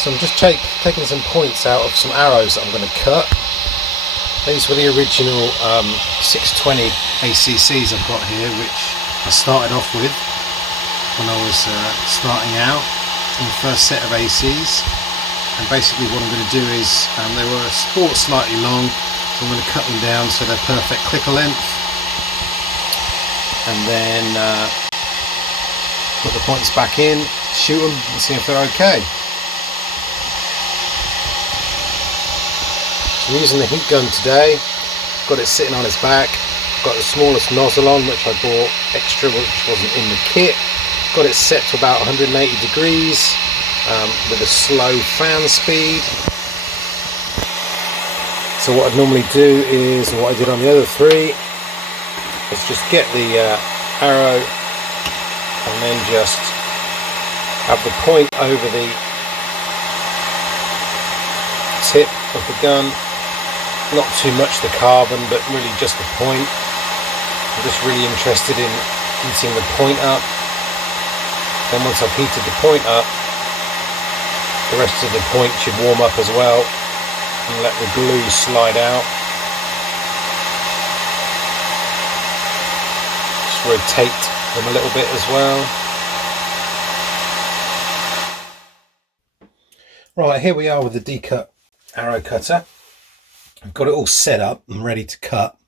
So I'm just taking some points out of some arrows that I'm going to cut. These were the original 620 ACCs I've got here, which I started off with when I was starting out in the first set of ACs. And basically what I'm going to do is, they were sport slightly long, so I'm going to cut them down so they're perfect clicker length, and then put the points back in, shoot them and see if they're okay. So I'm using the heat gun today, got it sitting on its back, got the smallest nozzle on, which I bought extra, which wasn't in the kit, got it set to about 180 degrees with a slow fan speed. So what I'd normally do is, what I did on the other three, is just get the arrow and then just have the point over the tip of the gun, not too much the carbon, but really just the point. I'm just really interested in heating the point up. Then once I've heated the point up, the rest of the point should warm up as well, and let the glue slide out. Just rotate them a little bit as well. Right, here we are with the Decut Arrow Cutter. I've got it all set up and ready to cut.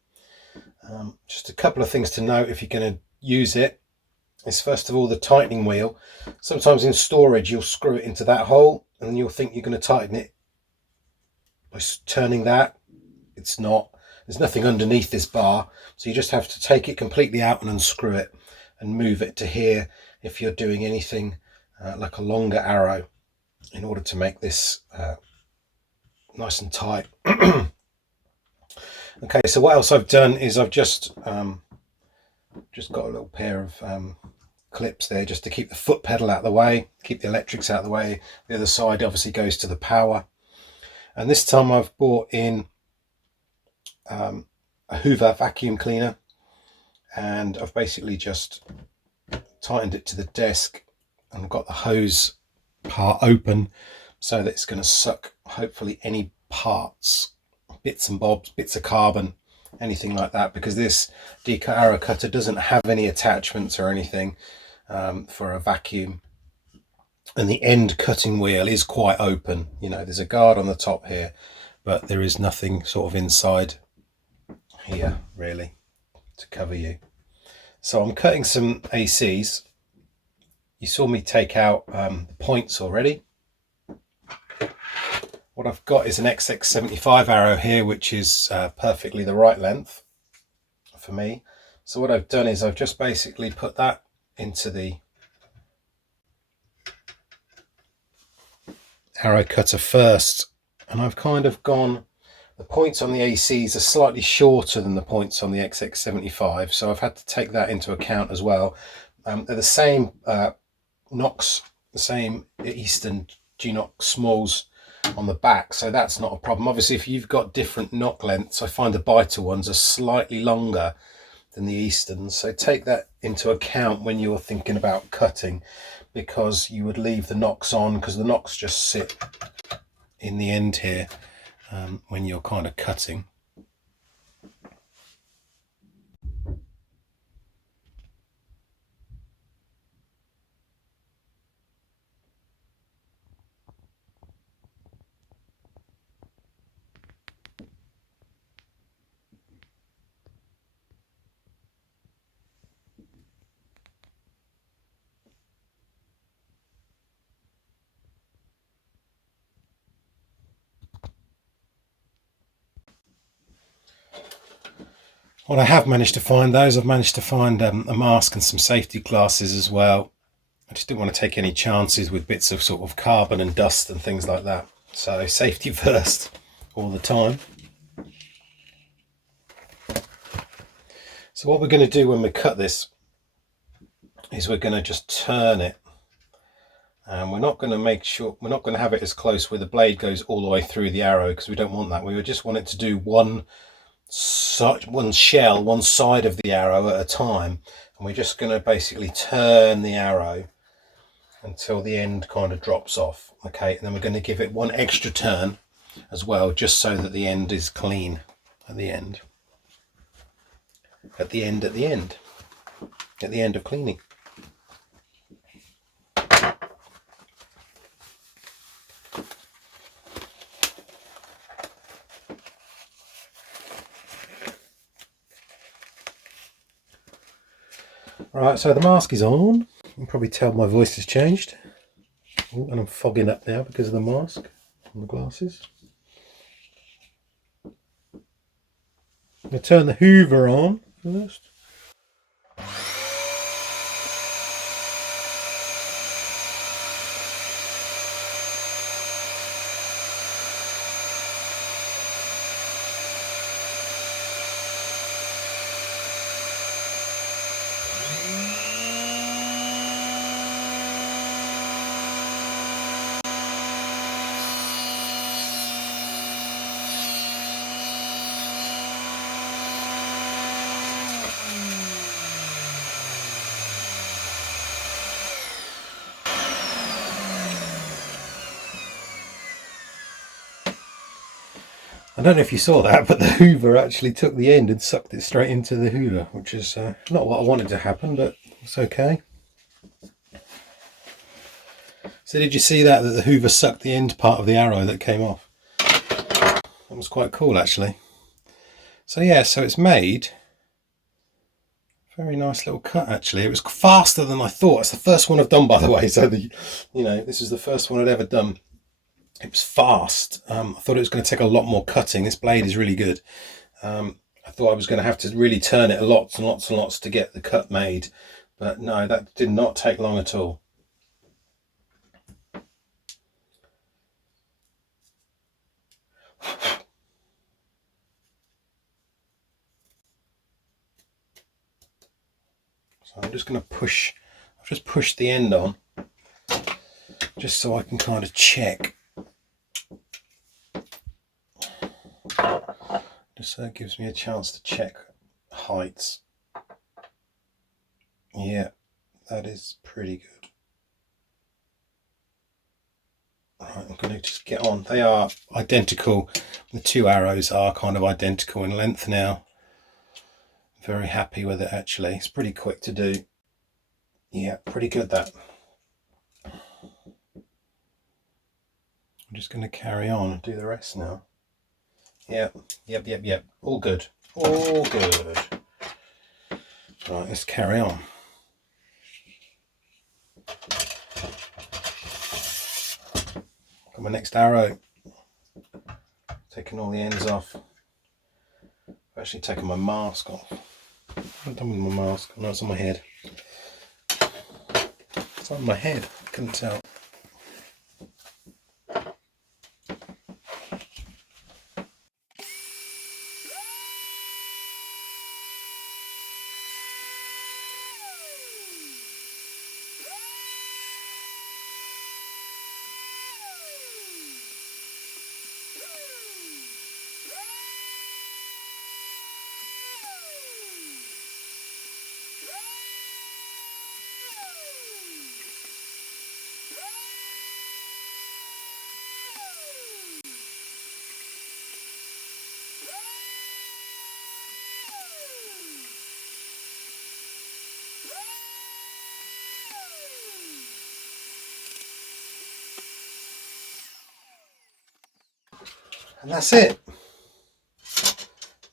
Just a couple of things to note if you're going to use it is, first of all, the tightening wheel. Sometimes in storage you'll screw it into that hole and you'll think you're going to tighten it by turning that. It's not. There's nothing underneath this bar, so you just have to take it completely out and unscrew it and move it to here if you're doing anything like a longer arrow, in order to make this nice and tight. Okay, so what else I've done is I've just got a little pair of clips there just to keep the foot pedal out of the way, keep the electrics out of the way. The other side obviously goes to the power. And this time I've bought in a Hoover vacuum cleaner, and I've basically just tightened it to the desk and got the hose part open so that it's going to suck hopefully any parts, bits and bobs, bits of carbon, anything like that, because this Decut Arrow Cutter doesn't have any attachments or anything for a vacuum, and the end cutting wheel is quite open. You know, there's a guard on the top here, but there is nothing sort of inside here really to cover you. So I'm cutting some ACs. You saw me take out the points already. What I've got is an XX75 arrow here, which is perfectly the right length for me. So what I've done is I've just basically put that into the arrow cutter first, and I've kind of gone, the points on the ACs are slightly shorter than the points on the XX75, so I've had to take that into account as well. They're the same nocks, the same Easton G-Nock smalls on the back, so that's not a problem. Obviously if you've got different nock lengths, I find the biter ones are slightly longer than the Eastons, so take that into account when you're thinking about cutting, because you would leave the nocks on, because the nocks just sit in the end here when you're kind of cutting. What I have managed to find, I've managed to find a mask and some safety glasses as well. I just didn't want to take any chances with bits of sort of carbon and dust and things like that. So safety first all the time. So what we're going to do when we cut this is we're going to just turn it, and we're not going to have it as close where the blade goes all the way through the arrow, because we don't want that. We just want it to do one shell, one side of the arrow at a time, and we're just going to basically turn the arrow until the end kind of drops off. Okay, and then we're going to give it one extra turn as well, just so that the end is clean at the end. At the end of cleaning. Right, so the mask is on. You can probably tell my voice has changed. Ooh, and I'm fogging up now because of the mask and the glasses. I'm going to turn the hoover on first. I don't know if you saw that, but the hoover actually took the end and sucked it straight into the hoover, which is not what I wanted to happen, but it's okay. So did you see that the hoover sucked the end part of the arrow that came off? That was quite cool, actually. So yeah, so it's made a very nice little cut, actually. It was faster than I thought. It's the first one I've done, by the way, so this is the first one I'd ever done. It was fast. I thought it was going to take a lot more cutting. This blade is really good. I thought I was going to have to really turn it lots and lots and lots to get the cut made, but no, that did not take long at all. So I'm just going to push. I've just pushed the end on, just so I can kind of check. Just so it gives me a chance to check heights. Yeah, that is pretty good. Right, I'm going to just get on. They are identical. The two arrows are kind of identical in length now. Very happy with it, actually. It's pretty quick to do. Yeah, pretty good, that. I'm just going to carry on and do the rest now. Yep. All good. All good. Right, let's carry on. Got my next arrow. Taking all the ends off. I've actually taken my mask off. I'm done with my mask. No, it's on my head. It's on my head. I couldn't tell. And that's it.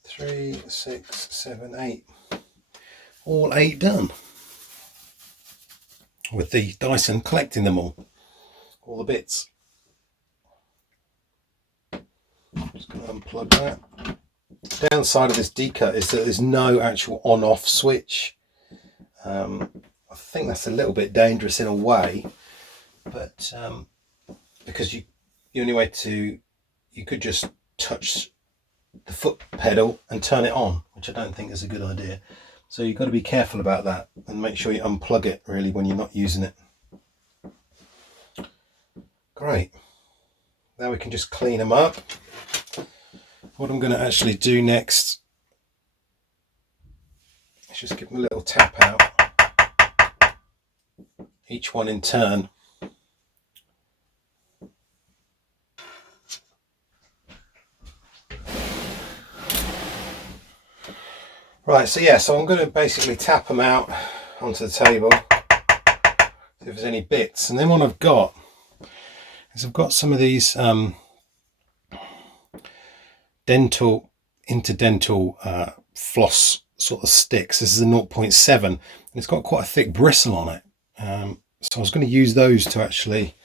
3, 6, 7, 8. All 8 done. With the Dyson collecting them all the bits. Just going to unplug that. The downside of this decut is that there's no actual on-off switch. I think that's a little bit dangerous in a way, but because the only way you could just touch the foot pedal and turn it on, which I don't think is a good idea. So you've got to be careful about that and make sure you unplug it really when you're not using it. Great. Now we can just clean them up. What I'm going to actually do next is just give them a little tap out, each one in turn, Right, so yeah, so I'm going to basically tap them out onto the table, see if there's any bits. And then what I've got is I've got some of these interdental floss sort of sticks. This is a 0.7 and it's got quite a thick bristle on it. So I was going to use those to actually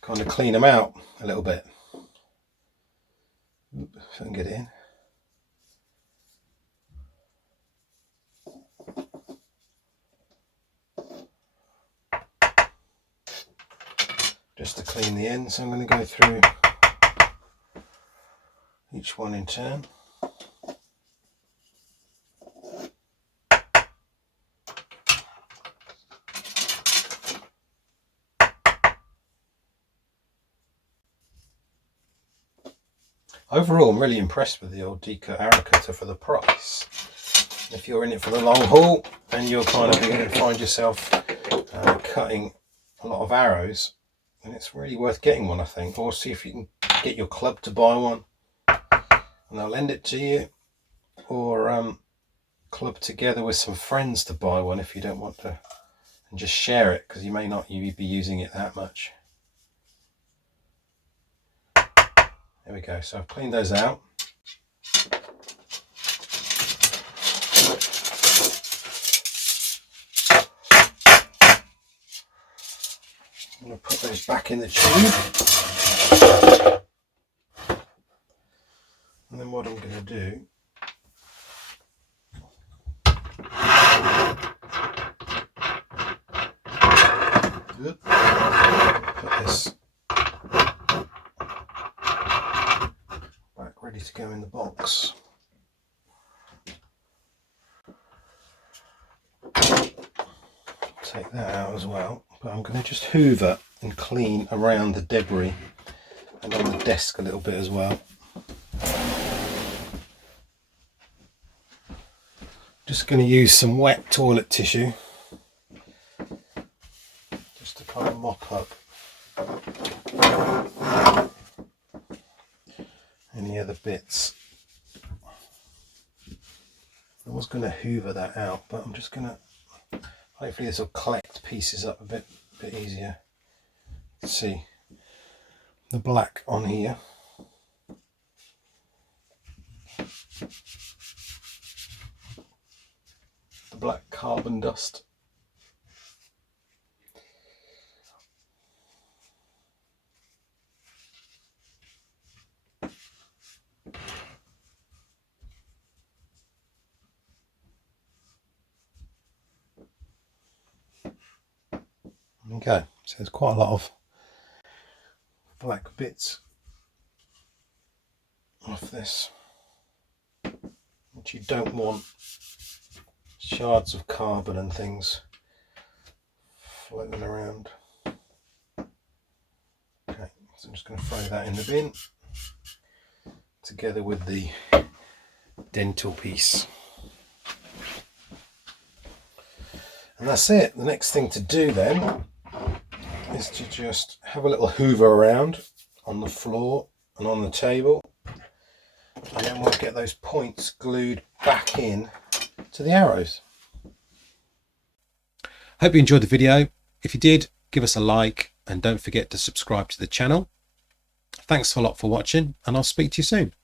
kind of clean them out a little bit. If I can get it in. Just to clean the ends, so I'm going to go through each one in turn. Overall, I'm really impressed with the old Decut Arrow Cutter for the price. If you're in it for the long haul and you're kind of going to find yourself cutting a lot of arrows, then it's really worth getting one, I think. Or see if you can get your club to buy one and they'll lend it to you, or club together with some friends to buy one if you don't want to, and just share it, because you may not be using it that much. There we go, so I've cleaned those out. I'm going to put those back in the tube. And then what I'm going to do, put this back ready to go in the box. Take that out as well, but I'm going to just hoover and clean around the debris and on the desk a little bit as well. Just going to use some wet toilet tissue just to kind of mop up any other bits. I was going to hoover that out, but I'm just going to, hopefully this will collect pieces up a bit easier. Let's see the black on here. The black carbon dust. Okay, so there's quite a lot of black bits off this, which you don't want. Shards of carbon and things floating around. Okay, so I'm just going to throw that in the bin together with the dental piece. And that's it. The next thing to do then is to just have a little hoover around on the floor and on the table, and then we'll get those points glued back in to the arrows. Hope you enjoyed the video. If you did, give us a like and don't forget to subscribe to the channel. Thanks a lot for watching, and I'll speak to you soon.